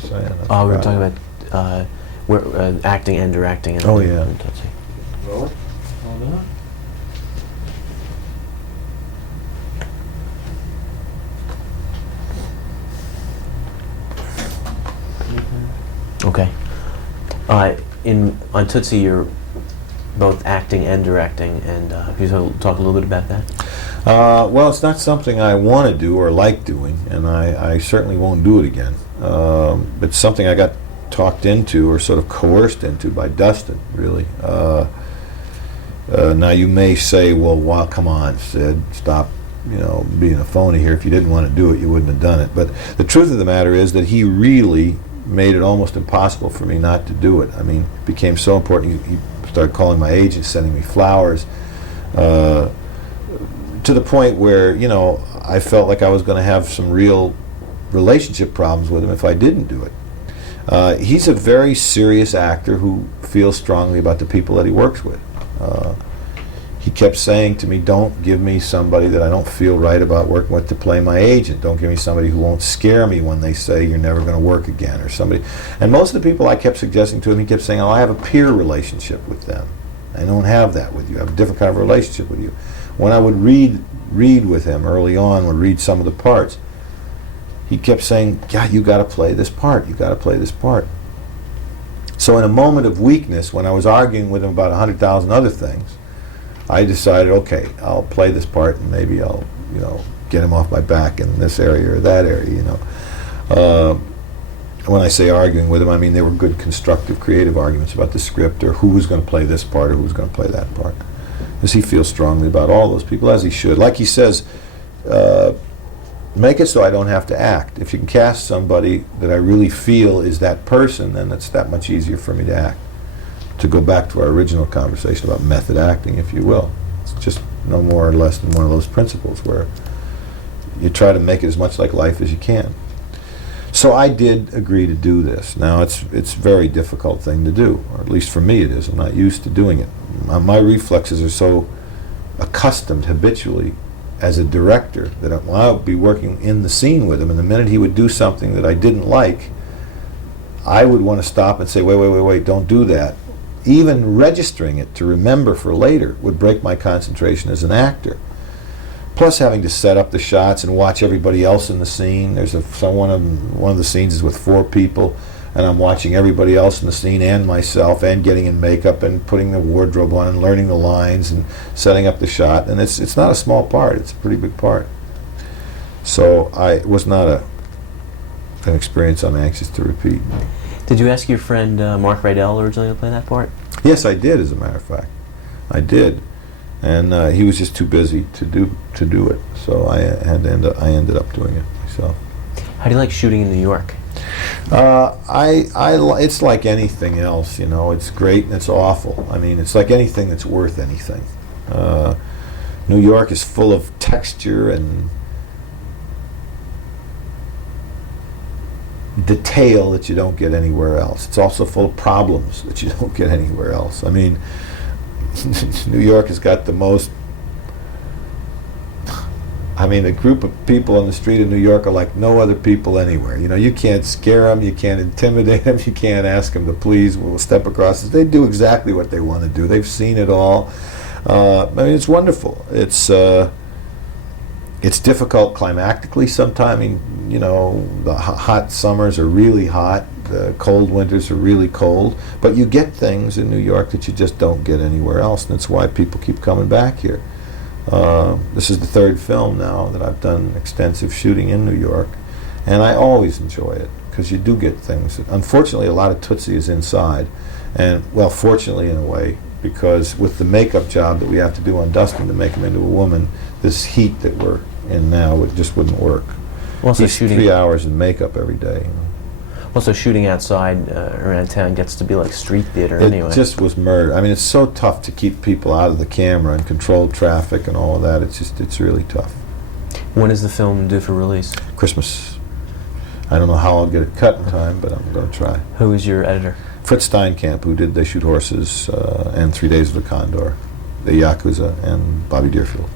saying? Oh, we were talking about acting and directing. And Oh, yeah. and Tootsie. Roll it. Hold on. Okay. On Tootsie, you're both acting and directing, and can you talk a little bit about that? Well, it's not something I want to do or like doing, and I certainly won't do it again. It's something I got talked into or sort of coerced into by Dustin, really. Now you may say, well, come on, Sid, stop, being a phony here. If you didn't want to do it, you wouldn't have done it. But the truth of the matter is that he really made it almost impossible for me not to do it. I mean, it became so important. He started calling my agent, sending me flowers, to the point where, I felt like I was going to have some real relationship problems with him if I didn't do it. He's a very serious actor who feels strongly about the people that he works with. He kept saying to me, don't give me somebody that I don't feel right about working with to play my agent. Don't give me somebody who won't scare me when they say you're never going to work again, or somebody. And most of the people I kept suggesting to him, he kept saying, I have a peer relationship with them. I don't have that with you. I have a different kind of relationship with you. When I would read with him early on, would read some of the parts, he kept saying, yeah, you got to play this part. You got to play this part. So in a moment of weakness, when I was arguing with him about 100,000 other things, I decided, okay, I'll play this part, and maybe I'll, get him off my back in this area or that area, When I say arguing with him, I mean they were good, constructive, creative arguments about the script or who was going to play this part or who was going to play that part. Because he feels strongly about all those people, as he should. Like he says, make it so I don't have to act. If you can cast somebody that I really feel is that person, then it's that much easier for me to act. To go back to our original conversation about method acting, if you will. It's just no more or less than one of those principles where you try to make it as much like life as you can. So I did agree to do this. Now it's a very difficult thing to do, or at least for me it is. I'm not used to doing it. My reflexes are so accustomed habitually as a director that I would be working in the scene with him, and the minute he would do something that I didn't like, I would want to stop and say, wait, don't do that. Even registering it to remember for later would break my concentration as an actor. Plus having to set up the shots and watch everybody else in the scene. There's one of the scenes is with 4 people, and I'm watching everybody else in the scene and myself, and getting in makeup and putting the wardrobe on and learning the lines and setting up the shot. And it's not a small part. It's a pretty big part. So it was not an experience I'm anxious to repeat. Did you ask your friend Mark Rydell originally to play that part? Yes, I did, as a matter of fact. I did. And he was just too busy to do it. So I ended up doing it myself. How do you like shooting in New York? It's like anything else, It's great and it's awful. I mean, it's like anything that's worth anything. New York is full of texture and detail that you don't get anywhere else. It's also full of problems that you don't get anywhere else. I mean, New York has got the most. A group of people on the street in New York are like no other people anywhere. You can't scare them, you can't intimidate them, you can't ask them to please, we'll step across this. They do exactly what they want to do. They've seen it all. It's wonderful. It's difficult climactically sometimes. The hot summers are really hot, the cold winters are really cold, but you get things in New York that you just don't get anywhere else, and that's why people keep coming back here. This is the 3rd film now that I've done extensive shooting in New York, and I always enjoy it, because you do get things. Unfortunately, a lot of Tootsie is inside, and, well, fortunately in a way, because with the makeup job that we have to do on Dustin to make him into a woman, this heat that we're in now, it just wouldn't work. Also He's shooting 3 hours in makeup every day. Also, shooting outside around town gets to be like street theater anyway. It just was murder. It's so tough to keep people out of the camera and control traffic and all of that. It's really tough. When is the film due for release? Christmas. I don't know how I'll get it cut in time, but I'm going to try. Who is your editor? Fritz Steinkamp, who did They Shoot Horses and 3 Days of the Condor, the Yakuza, and Bobby Deerfield.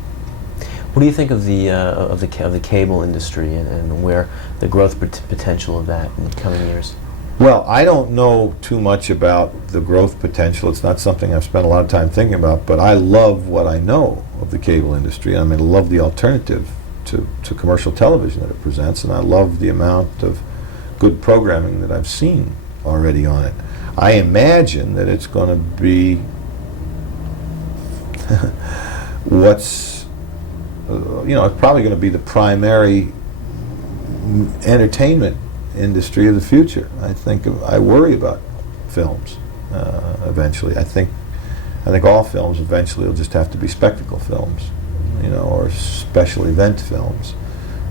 What do you think of the cable industry and where the growth potential of that in the coming years? Well, I don't know too much about the growth potential. It's not something I've spent a lot of time thinking about, but I love what I know of the cable industry. I mean, I love the alternative to commercial television that it presents, and I love the amount of good programming that I've seen already on it. I imagine that it's going to be what's, it's probably going to be the primary entertainment industry of the future. I worry about films eventually. I think all films eventually will just have to be spectacle films, or special event films,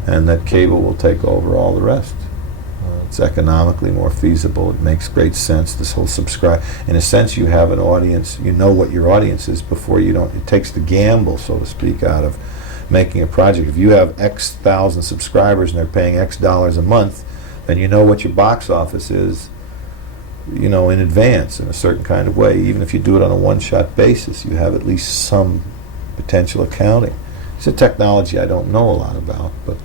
and that cable will take over all the rest. It's economically more feasible. It makes great sense. This whole subscribe, in a sense, you have an audience. You know what your audience is before you don't. It takes the gamble, so to speak, out of making a project. If you have X thousand subscribers and they're paying X dollars a month, then you know what your box office is, in advance in a certain kind of way. Even if you do it on a one-shot basis, you have at least some potential accounting. It's a technology I don't know a lot about, but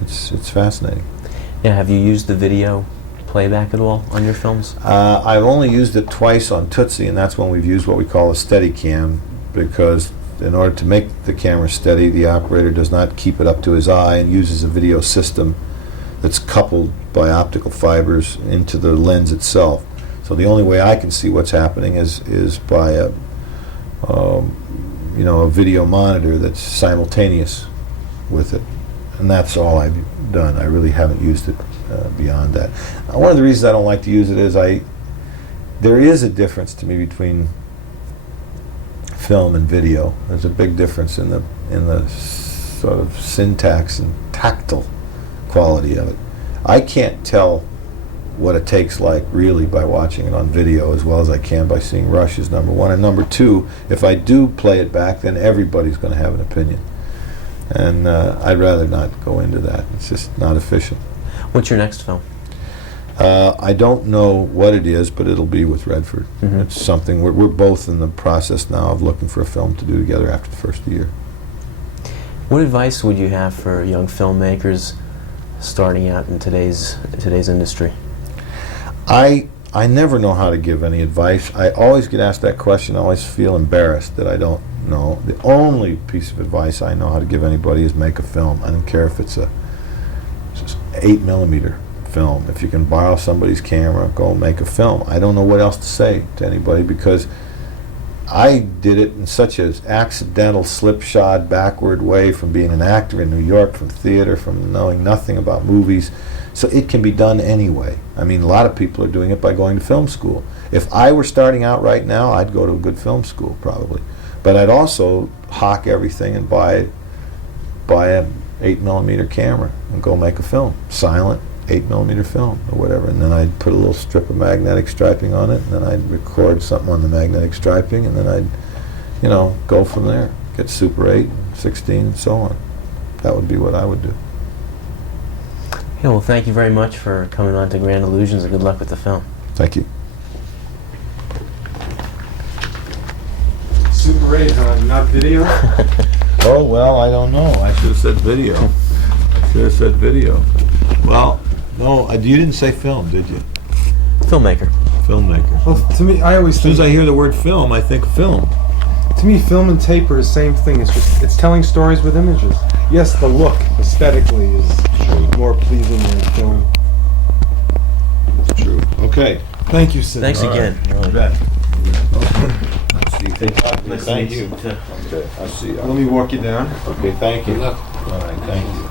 it's fascinating. Yeah, have you used the video playback at all on your films? I've only used it twice on Tootsie, and that's when we've used what we call a Steadicam, because in order to make the camera steady, the operator does not keep it up to his eye and uses a video system that's coupled by optical fibers into the lens itself. So the only way I can see what's happening is by a video monitor that's simultaneous with it, and that's all I've done. I really haven't used it beyond that. One of the reasons I don't like to use it is there is a difference to me between film and video. There's a big difference in the sort of syntax and tactile quality of it. I can't tell what it takes like really by watching it on video as well as I can by seeing rushes, number one. And number two, if I do play it back, then everybody's going to have an opinion. And I'd rather not go into that. It's just not efficient. What's your next film? I don't know what it is, but it'll be with Redford. Mm-hmm. It's something, we're both in the process now of looking for a film to do together after the first year. What advice would you have for young filmmakers starting out in today's industry? I never know how to give any advice. I always get asked that question. I always feel embarrassed that I don't know. The only piece of advice I know how to give anybody is make a film. I don't care if it's a 8mm film. If you can borrow somebody's camera, go make a film. I don't know what else to say to anybody, because I did it in such an accidental, slipshod, backward way from being an actor in New York, from theater, from knowing nothing about movies. So it can be done anyway. I mean, a lot of people are doing it by going to film school. If I were starting out right now, I'd go to a good film school probably. But I'd also hawk everything and buy a 8mm camera and go make a film. Silent 8mm film or whatever. And then I'd put a little strip of magnetic striping on it, and then I'd record something on the magnetic striping, and then I'd, go from there. Get Super 8, 16, and so on. That would be what I would do. Yeah, well, thank you very much for coming on to Grand Illusions, and good luck with the film. Thank you. Super 8, huh? Not video? Oh, well, I don't know. I should have said video. Well, no, you didn't say film, did you? Filmmaker. Filmmaker. Well, to me, I always As soon think, as I hear the word film, I think film. to me, film and tape are the same thing. It's telling stories with images. Yes, the look aesthetically is more pleasing than film. It's true. Okay. Thank you, Sid. Thanks again. Really. Bet. I'll see you. Nice to Thank meet you. you, too. Okay, I'll see you. Let me walk you down. Okay, thank you. All right, thank you.